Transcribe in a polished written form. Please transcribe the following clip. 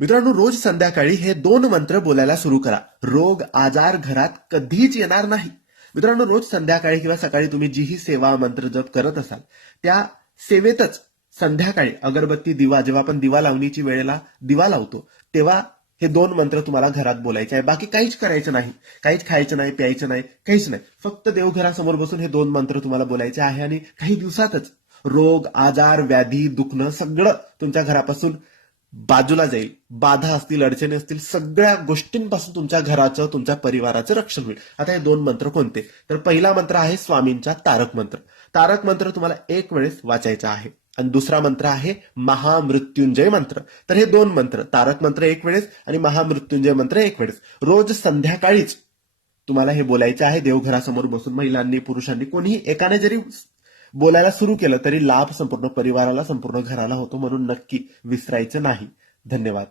मित्रांनो, रोज संध्याकाळी हे 2 मंत्र बोलायला सुरू करा. रोग आजार घरात कधीच येणार नाही. मित्रांनो, रोज संध्याकाळी किंवा सकाळी तुम्ही जीही सेवा मंत्र जप करत असाल त्या सेवेतच संध्याकाळी अगरबत्ती दिवा, जेव्हा आपण दिवा लावणीची वेळेला दिवा लावतो तेव्हा हे 2 मंत्र तुम्हाला घरात बोलायचे आहे. बाकी काहीच करायचं नाही, काहीच खायचं नाही, प्यायचं नाही, काहीच नाही. फक्त देवघरासमोर बसून हे 2 मंत्र तुम्हाला बोलायचे आहे आणि काही दिवसातच रोग आजार व्याधी दुखणं सगळं तुमच्या घरापासून बाजूला जाईल. बाधा असतील, अडचणी असतील, सगळ्या गोष्टींपासून तुमच्या घराचं, तुमच्या परिवाराचं रक्षण होईल. आता हे 2 मंत्र कोणते? तर पहिला मंत्र आहे स्वामींचा तारक मंत्र. तारक मंत्र तुम्हाला एक वेळेस वाचायचा आहे. आणि दुसरा मंत्र आहे महामृत्युंजय मंत्र. तर हे 2 मंत्र, तारक मंत्र एक वेळेस आणि महामृत्युंजय मंत्र एक वेळेस, रोज संध्याकाळीच तुम्हाला हे बोलायचे आहे. देवघरासमोर बसून महिलांनी, पुरुषांनी, कोणीही एकाने जरी बोलायला सुरू केलं तरी लाभ संपूर्ण परिवाराला, संपूर्ण घराला होतो. म्हणून नक्की विसरायचं नाही. धन्यवाद.